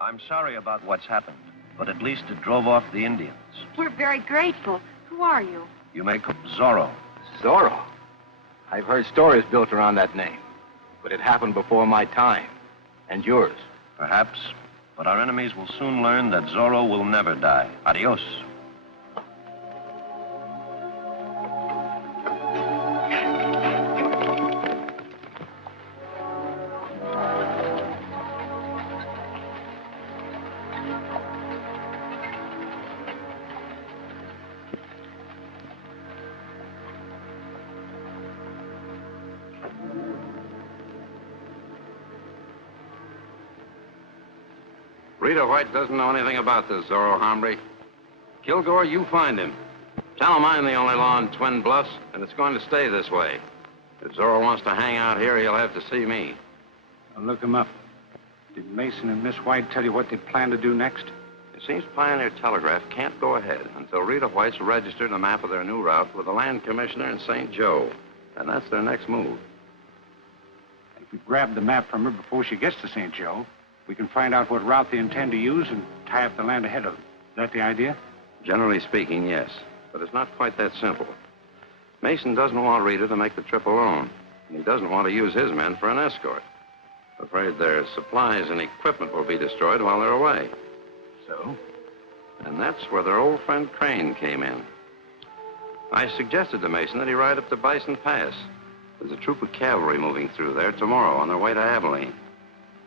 I'm sorry about what's happened, but at least it drove off the Indians. We're very grateful. Who are you? You may call Zorro. Zorro? I've heard stories built around that name, but it happened before my time. And yours. Perhaps, but our enemies will soon learn that Zorro will never die. Adios. Rita White doesn't know anything about this, Zorro hombre. Kilgore, you find him. Tell him I'm the only law in Twin Bluffs, and it's going to stay this way. If Zorro wants to hang out here, he'll have to see me. I'll look him up. Did Mason and Miss White tell you what they plan to do next? It seems Pioneer Telegraph can't go ahead until Rita White's registered a map of their new route with the land commissioner in St. Joe. And that's their next move. If we grab the map from her before she gets to St. Joe, we can find out what route they intend to use and tie up the land ahead of them. Is that the idea? Generally speaking, yes. But it's not quite that simple. Mason doesn't want Rita to make the trip alone. And he doesn't want to use his men for an escort. Afraid their supplies and equipment will be destroyed while they're away. So? And that's where their old friend Crane came in. I suggested to Mason that he ride up to Bison Pass. There's a troop of cavalry moving through there tomorrow on their way to Abilene.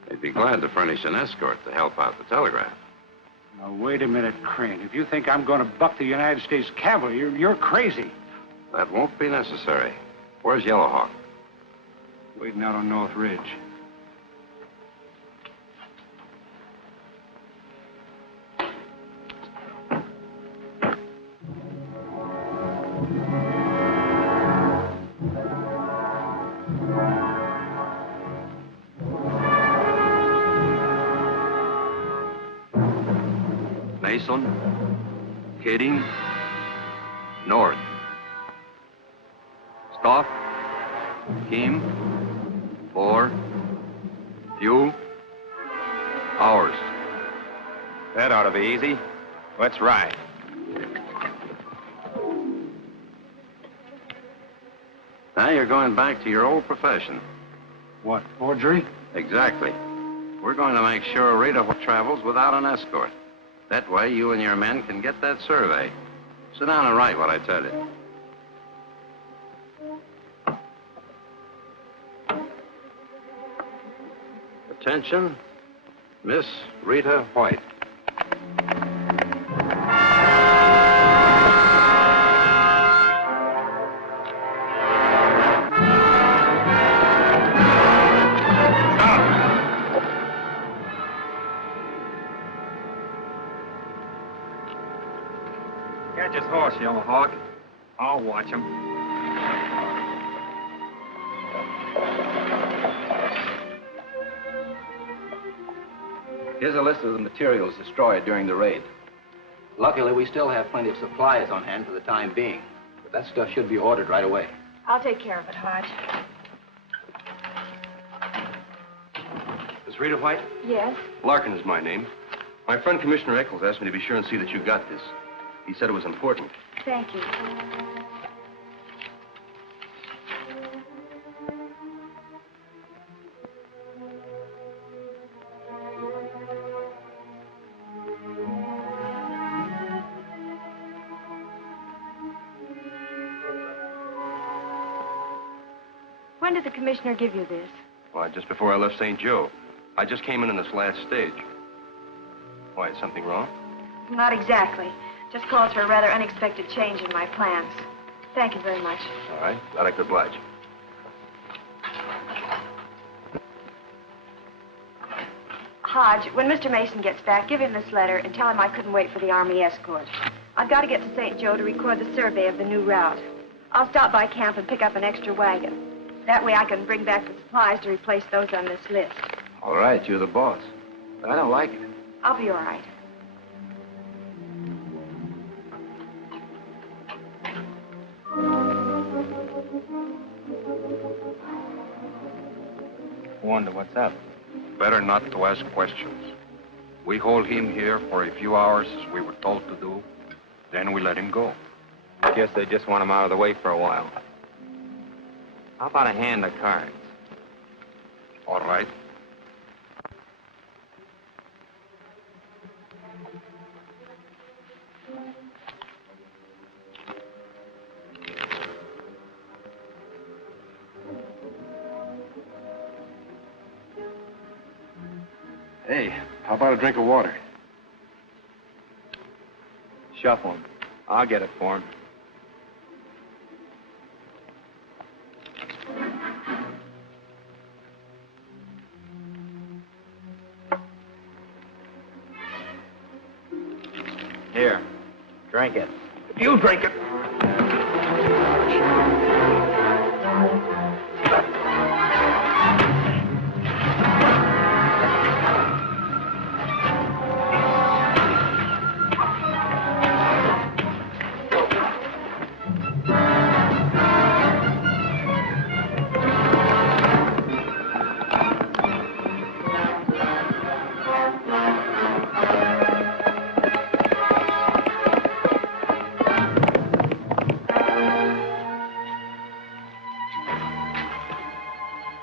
They'd be glad to furnish an escort to help out the telegraph. Now, wait a minute, Crane. If you think I'm going to buck the United States cavalry, you're crazy. That won't be necessary. Where's Yellowhawk? Waiting out on North Ridge. Mason, heading north. Stop. Team. 4. Fuel. Hours. That ought to be easy. Let's ride. Now you're going back to your old profession. What, forgery? Exactly. We're going to make sure Rita travels without an escort. That way, you and your men can get that survey. Sit down and write what I tell you. Attention, Miss Rita White. Catch his horse, Yellowhawk. I'll watch him. Here's a list of the materials destroyed during the raid. Luckily, we still have plenty of supplies on hand for the time being. But that stuff should be ordered right away. I'll take care of it, Hodge. Miss Rita White? Yes? Larkin is my name. My friend Commissioner Eccles asked me to be sure and see that you got this. He said it was important. Thank you. When did the commissioner give you this? Why, just before I left St. Joe. I just came in this last stage. Why, is something wrong? Not exactly. Just calls for a rather unexpected change in my plans. Thank you very much. All right. Glad I could oblige. Hodge, when Mr. Mason gets back, give him this letter and tell him I couldn't wait for the Army escort. I've got to get to St. Joe to record the survey of the new route. I'll stop by camp and pick up an extra wagon. That way I can bring back the supplies to replace those on this list. All right, you're the boss. But I don't like it. I'll be all right. Wonder what's up. Better not to ask questions. We hold him here for a few hours as we were told to do. Then we let him go. Guess they just want him out of the way for a while. How about a hand of cards? All right. Hey, how about a drink of water? Shuffle him. I'll get it for him. Here, drink it. You drink it.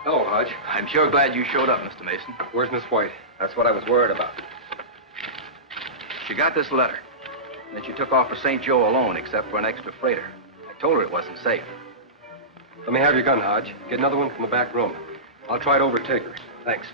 Hello, Hodge. I'm sure glad you showed up, Mr. Mason. Where's Miss White? That's what I was worried about. She got this letter. And then she took off for St. Joe alone, except for an extra freighter. I told her it wasn't safe. Let me have your gun, Hodge. Get another one from the back room. I'll try to overtake her. Thanks.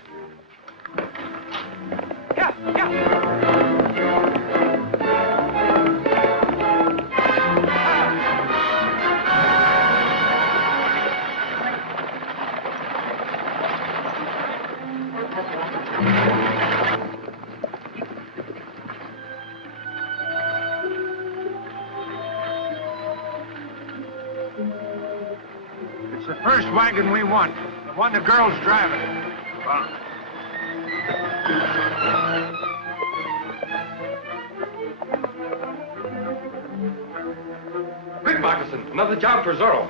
It's the first wagon we want. The one the girl's driving. Quick, Moccasin. Another job for Zorro.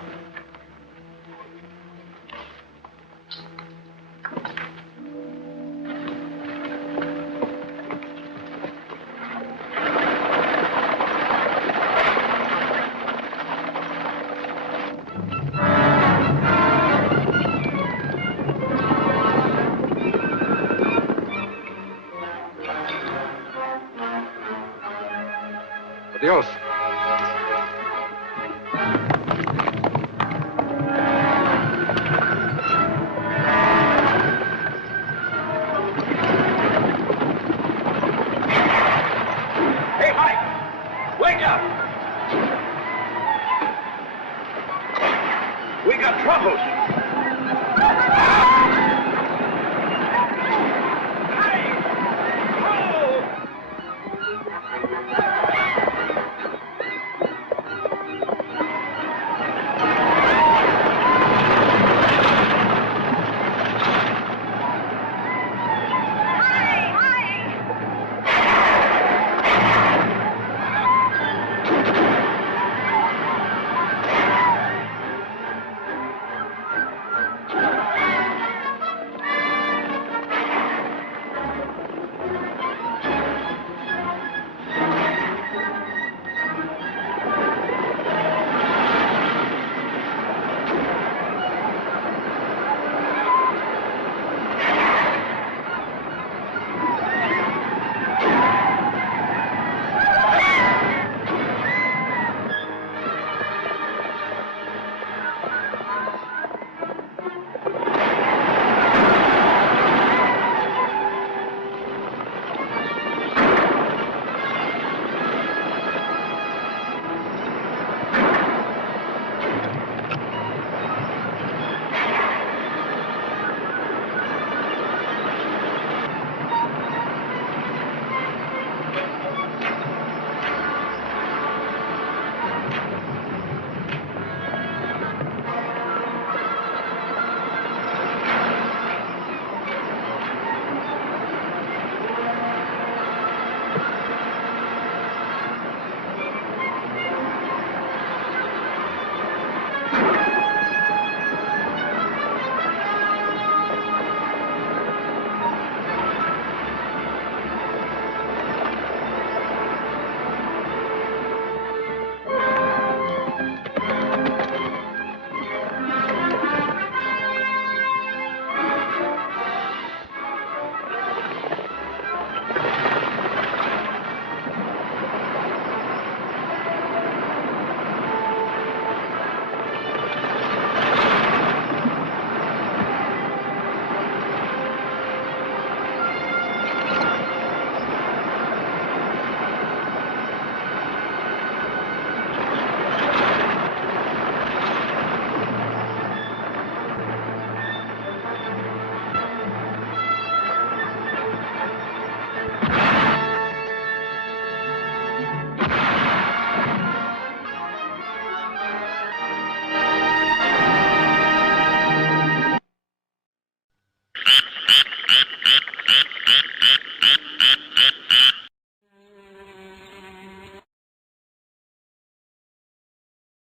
Adios.